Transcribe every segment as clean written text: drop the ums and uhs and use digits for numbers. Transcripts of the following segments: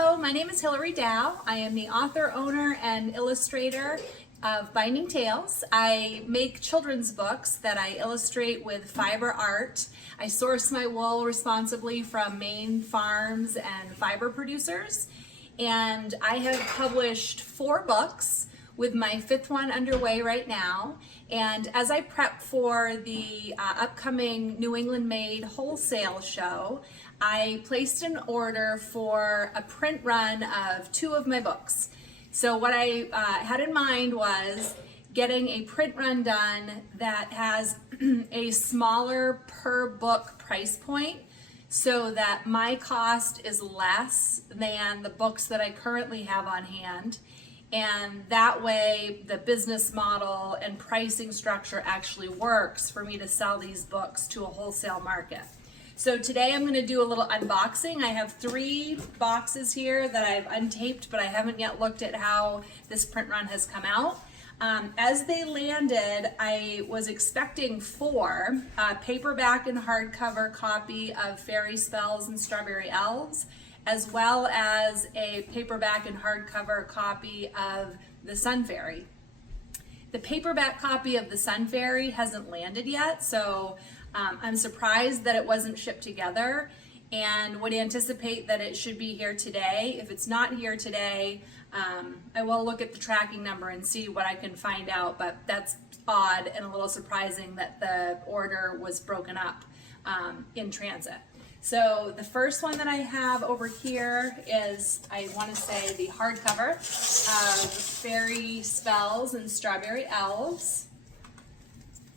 Hello, my name is Hillary Dow. I am the author, owner, and illustrator of Binding Tales. I make children's books that I illustrate with fiber art. I source my wool responsibly from Maine farms and fiber producers. And I have published 4 books with my 5th one underway right now. And as I prep for the upcoming New England Made Wholesale show, I placed an order for a print run of 2 of my books. So what I had in mind was getting a print run done that has a smaller per book price point so that my cost is less than the books that I currently have on hand. And that way the business model and pricing structure actually works for me to sell these books to a wholesale market. So today I'm going to do a little unboxing. I have 3 boxes here that I've untaped, but I haven't yet looked at how this print run has come out. As they landed, I was expecting 4, a paperback and hardcover copy of Fairy Spells and Strawberry Elves, as well as a paperback and hardcover copy of The Sun Fairy. The paperback copy of The Sun Fairy hasn't landed yet, so I'm surprised that it wasn't shipped together and would anticipate that it should be here today. If it's not here today, I will look at the tracking number and see what I can find out, but that's odd and a little surprising that the order was broken up in transit. So the first one that I have over here is, I want to say, the hardcover of Fairy Spells and Strawberry Elves.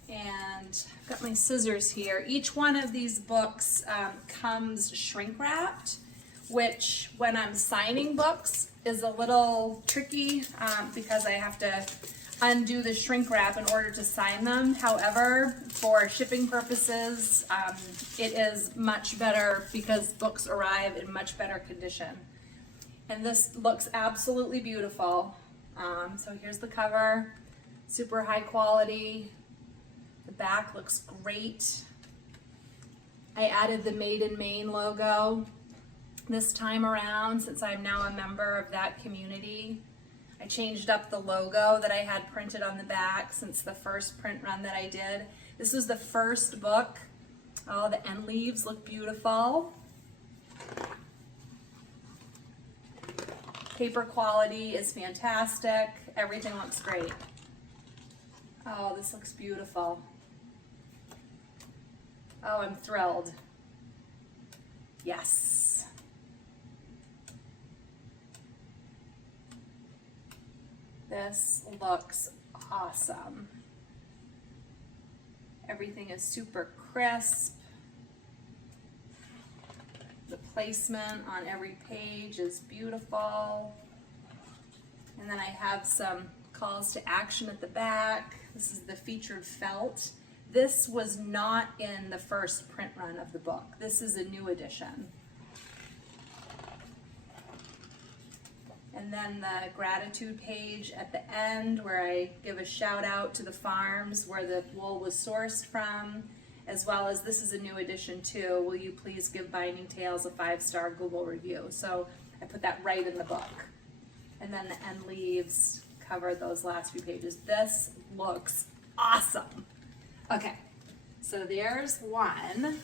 And I've got my scissors here. Each one of these books comes shrink wrapped, which when I'm signing books is a little tricky because I have to undo the shrink wrap in order to sign them. However, for shipping purposes, it is much better because books arrive in much better condition. And this looks absolutely beautiful. So here's the cover, super high quality. The back looks great. I added the Made in Maine logo this time around since I'm now a member of that community. I changed up the logo that I had printed on the back since the first print run that I did. This was the first book. Oh, the end leaves look beautiful. Paper quality is fantastic. Everything looks great. Oh, this looks beautiful. Oh, I'm thrilled. Yes. This looks awesome. Everything is super crisp. The placement on every page is beautiful. And then I have some calls to action at the back. This is the featured felt. This was not in the first print run of the book. This is a new edition. And then the gratitude page at the end where I give a shout out to the farms where the wool was sourced from, as well as this is a new edition too. Will you please give Binding Tales a 5-star Google review? So I put that right in the book. And then the end leaves cover those last few pages. This looks awesome. Okay, so there's one.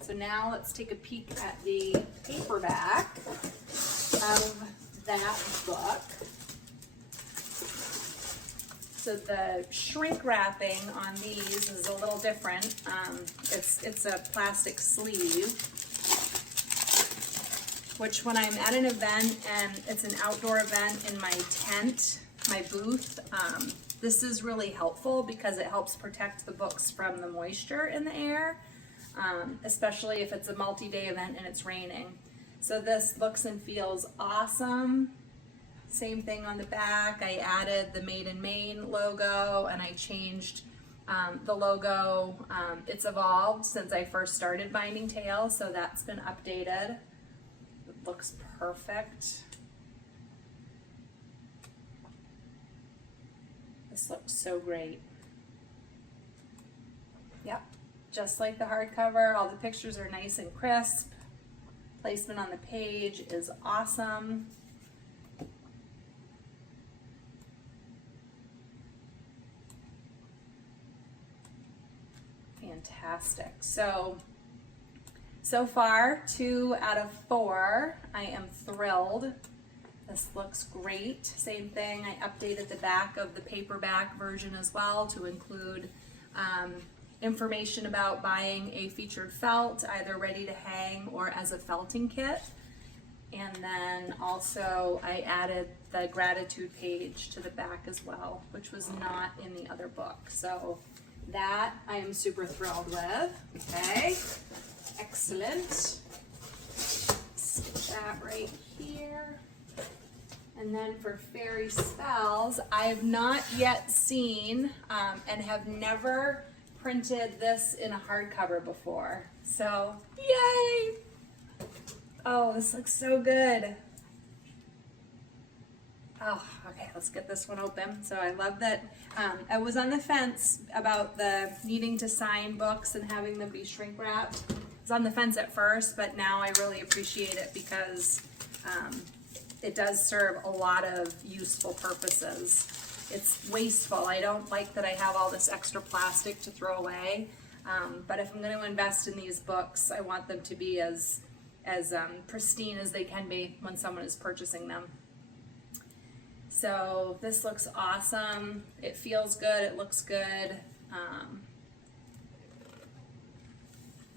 So now let's take a peek at the paperback of that book. So the shrink wrapping on these is a little different. It's a plastic sleeve, which when I'm at an event and it's an outdoor event in my tent, my booth, this is really helpful because it helps protect the books from the moisture in the air. Especially if it's a multi-day event and it's raining. So this looks and feels awesome. Same thing on the back. I added the Made in Maine logo and I changed the logo. It's evolved since I first started Binding Tales, so that's been updated. It looks perfect. This looks so great. Yep. just like the hardcover. All the pictures are nice and crisp. Placement on the page is awesome. Fantastic. So far, 2 out of 4. I am thrilled. This looks great. Same thing, I updated the back of the paperback version as well to include information about buying a featured felt, either ready to hang or as a felting kit. And then also I added the gratitude page to the back as well, which was not in the other book. So that I am super thrilled with. Okay, excellent. Stick that right here. And then for Fairy Spells, I have not yet seen and have never printed this in a hardcover before. So, yay! Oh, this looks so good. Oh, okay, let's get this one open. So I love that. I was on the fence about the needing to sign books and having them be shrink wrapped. I was on the fence at first, but now I really appreciate it because it does serve a lot of useful purposes. It's wasteful. I don't like that I have all this extra plastic to throw away, but if I'm going to invest in these books, I want them to be as pristine as they can be when someone is purchasing them. So this looks awesome. It feels good. It looks good. And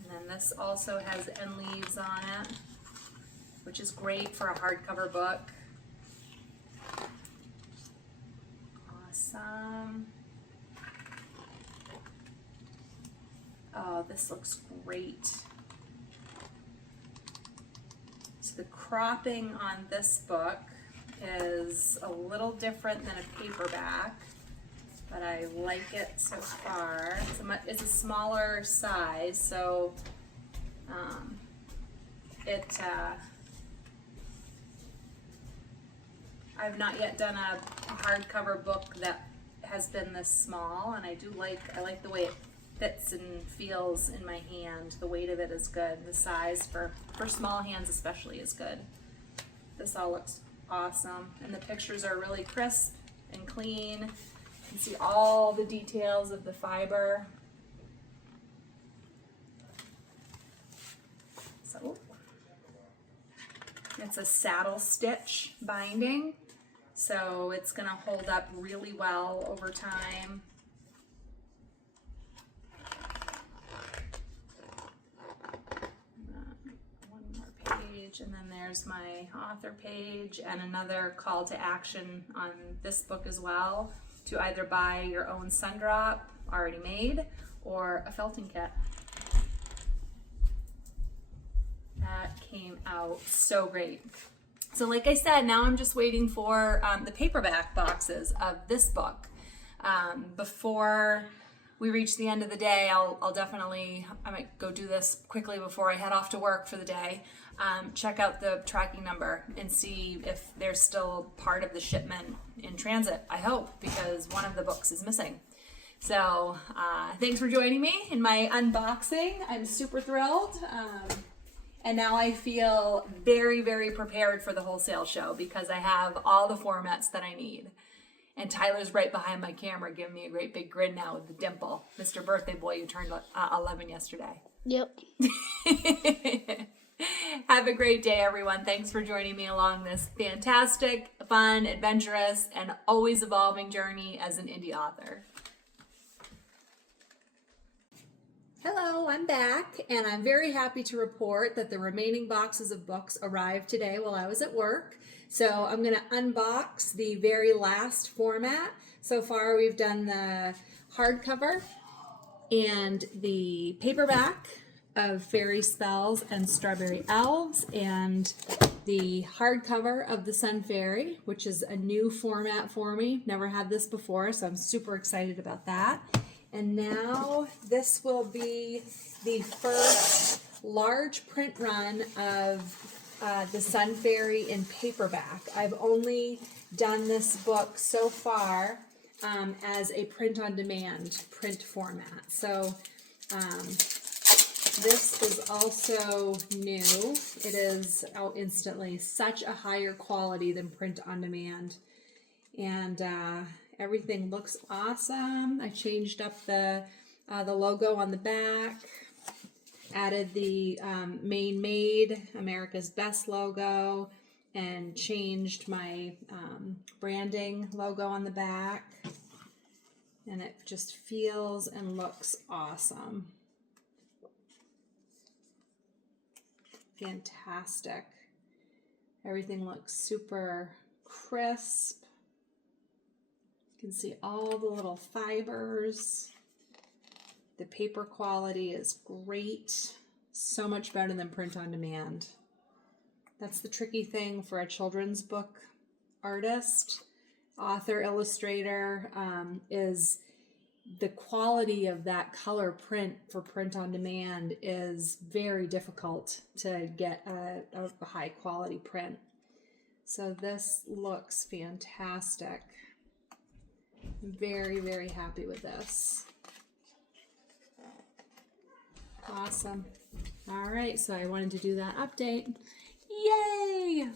then this also has end leaves on it, which is great for a hardcover book. Awesome. Oh, this looks great. So the cropping on this book is a little different than a paperback, but I like it so far. It's a smaller size, so I've not yet done a hardcover book that has been this small, and I like the way it fits and feels in my hand. The weight of it is good. The size for small hands especially is good. This all looks awesome, and the pictures are really crisp and clean. You can see all the details of the fiber. So it's a saddle stitch binding, so it's going to hold up really well over time. And then there's my author page and another call to action on this book as well, to either buy your own sundrop already made or a felting kit. That came out so great. So like I said, now I'm just waiting for the paperback boxes of this book. Before we reach the end of the day, I might go do this quickly before I head off to work for the day. Check out the tracking number and see if there's still part of the shipment in transit. I hope, because one of the books is missing. So thanks for joining me in my unboxing. I'm super thrilled. And now I feel very, very prepared for the wholesale show because I have all the formats that I need. And Tyler's right behind my camera giving me a great big grin now with the dimple. Mr. Birthday Boy, you turned 11 yesterday. Yep. Have a great day, everyone. Thanks for joining me along this fantastic, fun, adventurous, and always evolving journey as an indie author. Hello, I'm back, and I'm very happy to report that the remaining boxes of books arrived today while I was at work. So I'm going to unbox the very last format. So far we've done the hardcover and the paperback of Fairy Spells and Strawberry Elves, and the hardcover of the Sun Fairy, which is a new format for me. Never had this before, so I'm super excited about that. And now this will be the first large print run of the Sun Fairy in paperback. I've only done this book so far as a print-on-demand print format. So This is also new. It is out instantly. Such a higher quality than print on demand. And everything looks awesome. I changed up the logo on the back. Added the Maine Made, America's Best logo. And changed my branding logo on the back. And it just feels and looks awesome. Fantastic. Everything looks super crisp. You can see all the little fibers. The paper quality is great. So much better than print on demand. That's the tricky thing for a children's book artist, author, illustrator, is the quality of that color print for print on demand is very difficult to get a high quality print. So this looks fantastic. I'm very, very happy with this. Awesome. All right, so I wanted to do that update. Yay!